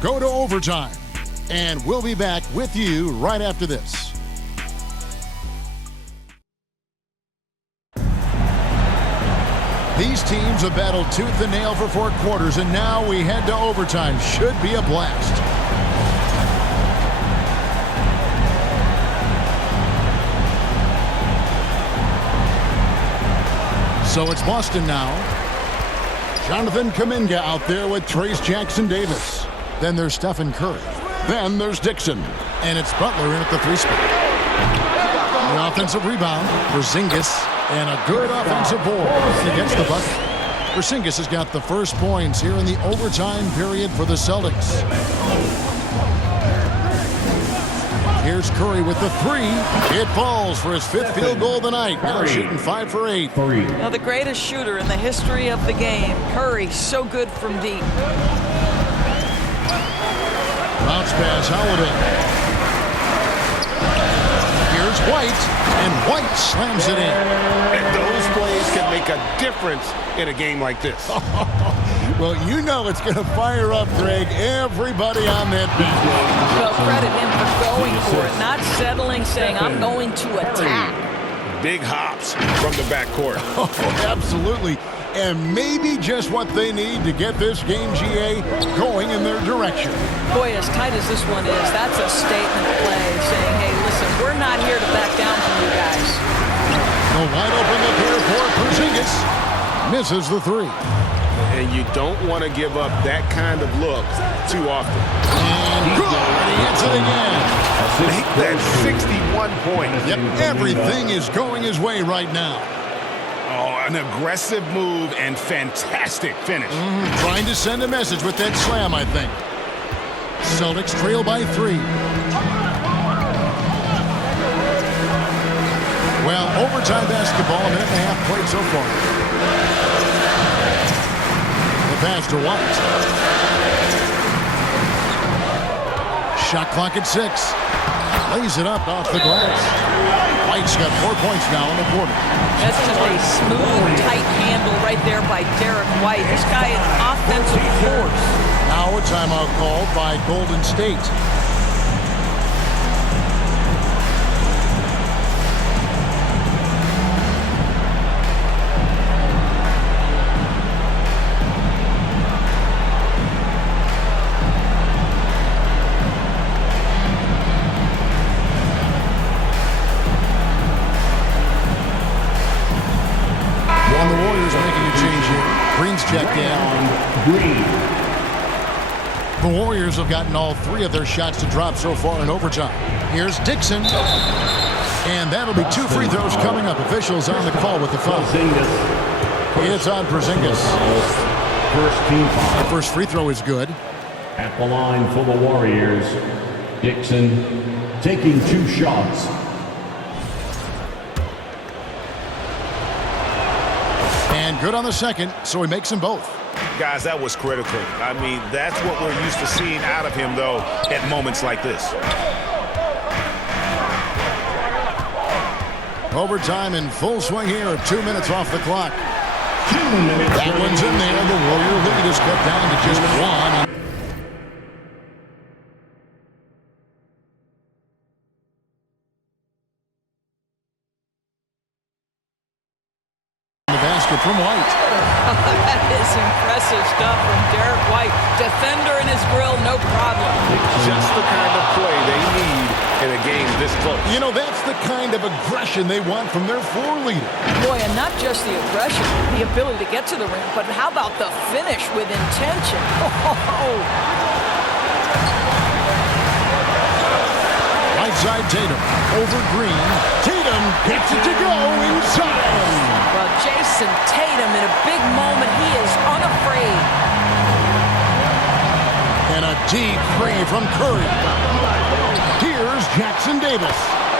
go to overtime. And we'll be back with you right after this. These teams have battled tooth and nail for 4 quarters, and now we head to overtime. Should be a blast. So it's Boston now. Jonathan Kuminga out there with Trace Jackson-Davis. Then there's Stephen Curry. Then there's Dixon. And it's Butler in at the 3 spot. The offensive rebound for Porzingis. And a good offensive board against the bucket. Porzingis has got the first points here in the overtime period for the Celtics. Here's Curry with the 3. It falls for his 5th field goal of the night. Now shooting 5 for 8. Now the greatest shooter in the history of the game. Curry, so good from deep. Bounce pass, Holiday. Here's White, and White slams it in. And those plays can make a difference in a game like this. Well, you know it's going to fire up, Greg, everybody on that bench. Well, credit him for going for it, not settling, saying, I'm going to attack. Big hops from the backcourt. Oh, absolutely. And maybe just what they need to get this game, GA, going in their direction. Boy, as tight as this one is, that's a statement play saying, hey, listen, we're not here to back down from you guys. The wide open look here for Porzingis. Misses the 3. And you don't want to give up that kind of look too often. And he hits it again. Make that 61 points. Yep, everything is going his way right now. Oh, an aggressive move and fantastic finish. Trying to send a message with that slam, I think. Celtics trail by 3. Well, overtime basketball, a minute and a half played so far. The pass to White. Shot clock at 6. Lays it up off the glass. White's got 4 points now in the quarter. That's just a smooth, tight handle right there by Derek White. This guy is offensive force. Now a timeout called by Golden State. The Warriors have gotten all 3 of their shots to drop so far in overtime. Here's Dixon. And that'll be 2 free throws coming up. Officials on the call with the foul. It's on Porzingis. First team foul. The first free throw is good. At the line for the Warriors, Dixon taking 2 shots. And good on the second, so he makes them both. Guys, that was critical. I mean, that's what we're used to seeing out of him, though, at moments like this. Overtime in full swing here. 2 minutes off the clock. 2 minutes. That one's in there. The Warrior lead is cut down to just 1. From White. That is impressive stuff from Derek White. Defender in his grill, no problem. Just the kind of play they need in a game this close. You know, that's the kind of aggression they want from their floor leader. Boy, and not just the aggression, the ability to get to the rim, but how about the finish with intention? Right side Tatum. Over Green. Tatum gets it to go inside. Well, Jason Tatum in a big moment. He is unafraid. And a deep three from Curry. Here's Jackson-Davis.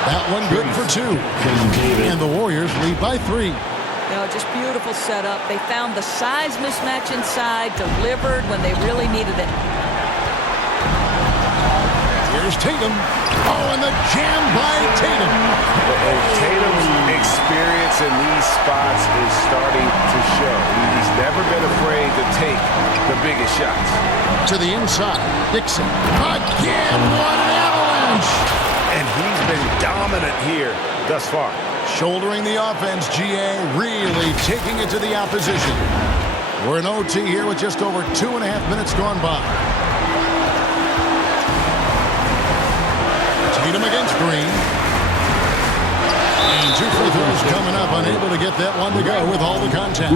That one good for 2. And the Warriors lead by 3. You know, just beautiful setup. They found the size mismatch inside, delivered when they really needed it. Here's Tatum. Oh, and the jam by Tatum. Tatum's experience in these spots is starting to show. He's never been afraid to take the biggest shots. To the inside, Dixon. Again, what an avalanche. And he's been dominant here thus far. Shouldering the offense, GA really taking it to the opposition. We're in OT here with just over 2.5 minutes gone by. Tatum against Green. And 2 free throws coming up, unable to get that one to go with all the contact.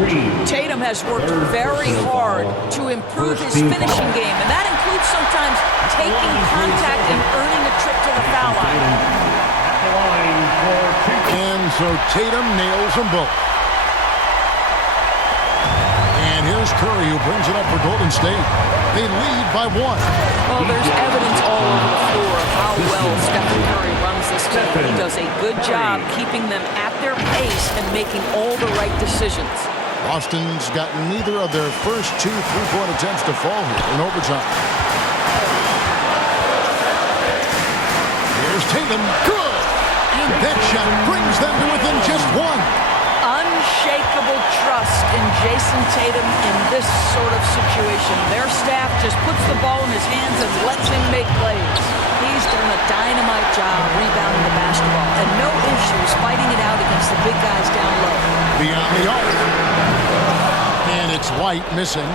Tatum has worked very hard to improve his finishing game, and that includes sometimes taking contact and earning a trip to the foul line. And so Tatum nails them both. And here's Curry, who brings it up for Golden State. They lead by 1. Well, there's evidence all over the floor of how well Stephen Curry runs this team. He does a good job keeping them at their pace and making all the right decisions. Boston's got neither of their first 2 3-point attempts to fall here in overtime. Here's Tatum. Good! And that shot brings them to within just 1. Unshakable trust in Jason Tatum in this sort of situation. Their staff just puts the ball in his hands and lets him make plays. He's done a dynamite job rebounding the basketball, and no issues fighting it out against the big guys down low. Beyond the arc. And it's White missing.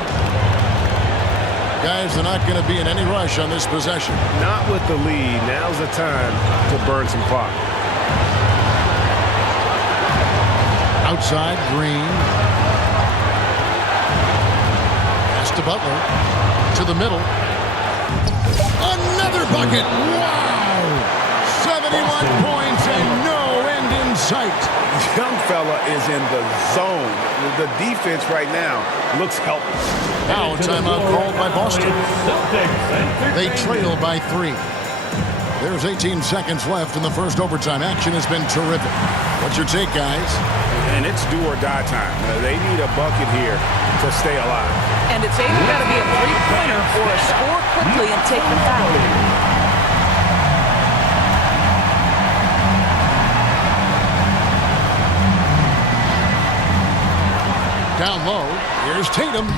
Guys, they're not going to be in any rush on this possession. Not with the lead. Now's the time to burn some clock. Outside, Green. Pass to Butler. To the middle. Another bucket! Wow! 71 points and no end in sight. Young fella is in the zone. The defense right now looks helpless. Now a timeout called by Boston. They trail by 3. There's 18 seconds left in the first overtime. Action has been terrific. What's your take, guys? And it's do or die time. They need a bucket here to stay alive. And it's either got to be a three-pointer or a score quickly and take the foul. Down low, here's Tatum.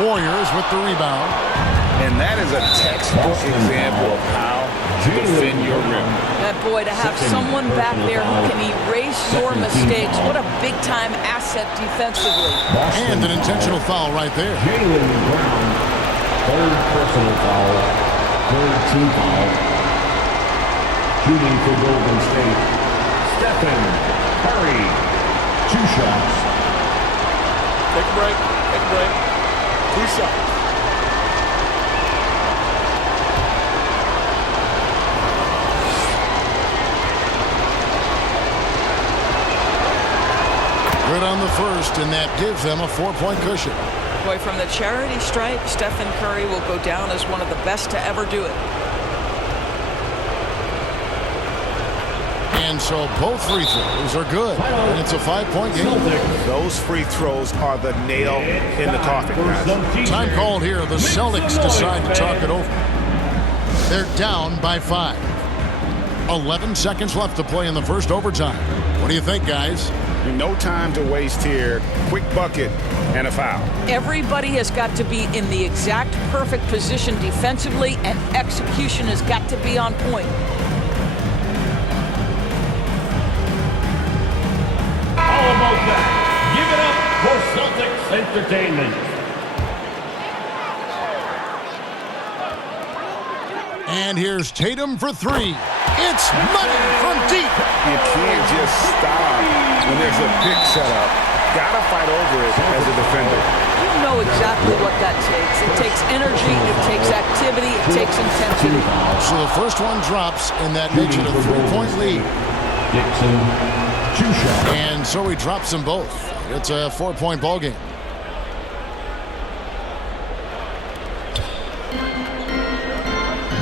Warriors with the rebound. And that is a textbook example of how to defend your rim. That boy, to have someone back there who can erase your mistakes, what a big-time asset defensively. And an intentional foul right there. Jaylen Brown, 3rd personal foul, 3rd team foul. Shooting for Golden State, Stephen Curry, 2 shots. Take a break. Take a break. 2 shots. Good on the first, and that gives them a 4-point cushion. Boy, from the charity stripe, Stephen Curry will go down as one of the best to ever do it. And so both free throws are good. And it's a 5-point game. Those free throws are the nail in the coffin, guys. Time called here. The Celtics decide to talk it over. They're down by 5. 11 seconds left to play in the first overtime. What do you think, guys? No time to waste here. Quick bucket and a foul. Everybody has got to be in the exact perfect position defensively, and execution has got to be on point. How about that? Give it up for Celtics Entertainment. And here's Tatum for 3. It's money from deep. You can't just stop when there's a pick set up. Gotta fight over it as a defender. You know exactly what that takes. It takes energy, it takes activity, it takes intensity. So the first one drops, and that makes it a 3-point lead. Dixon, 2 shots. And so he drops them both. It's a 4-point ball game.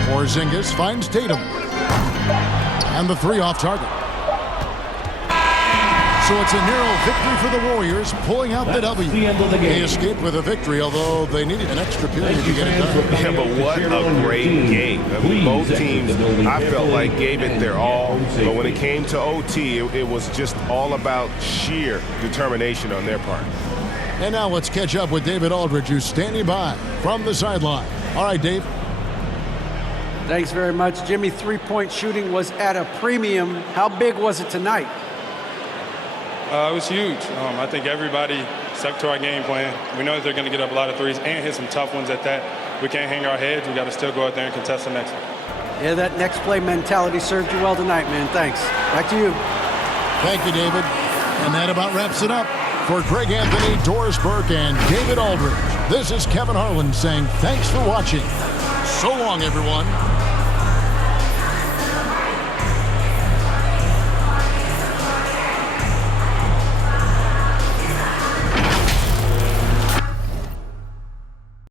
Porzingis finds Tatum. And the 3 off target. So it's a narrow victory for the Warriors, pulling out the W. the end of the game. They escaped with a victory, although they needed an extra period to get it done. Yeah, but what a great game. I mean, both teams, I felt like, gave it their all. But when it came to OT, it was just all about sheer determination on their part. And now let's catch up with David Aldridge, who's standing by from the sideline. All right, Dave. Thanks very much. Jimmy, three-point shooting was at a premium. How big was it tonight? It was huge. I think everybody stuck to our game plan. We know that they're going to get up a lot of threes and hit some tough ones at that. We can't hang our heads. We got to still go out there and contest the next one. Yeah, that next play mentality served you well tonight, man. Thanks. Back to you. Thank you, David. And that about wraps it up. For Greg Anthony, Doris Burke, and David Aldridge, this is Kevin Harlan saying thanks for watching. So long, everyone.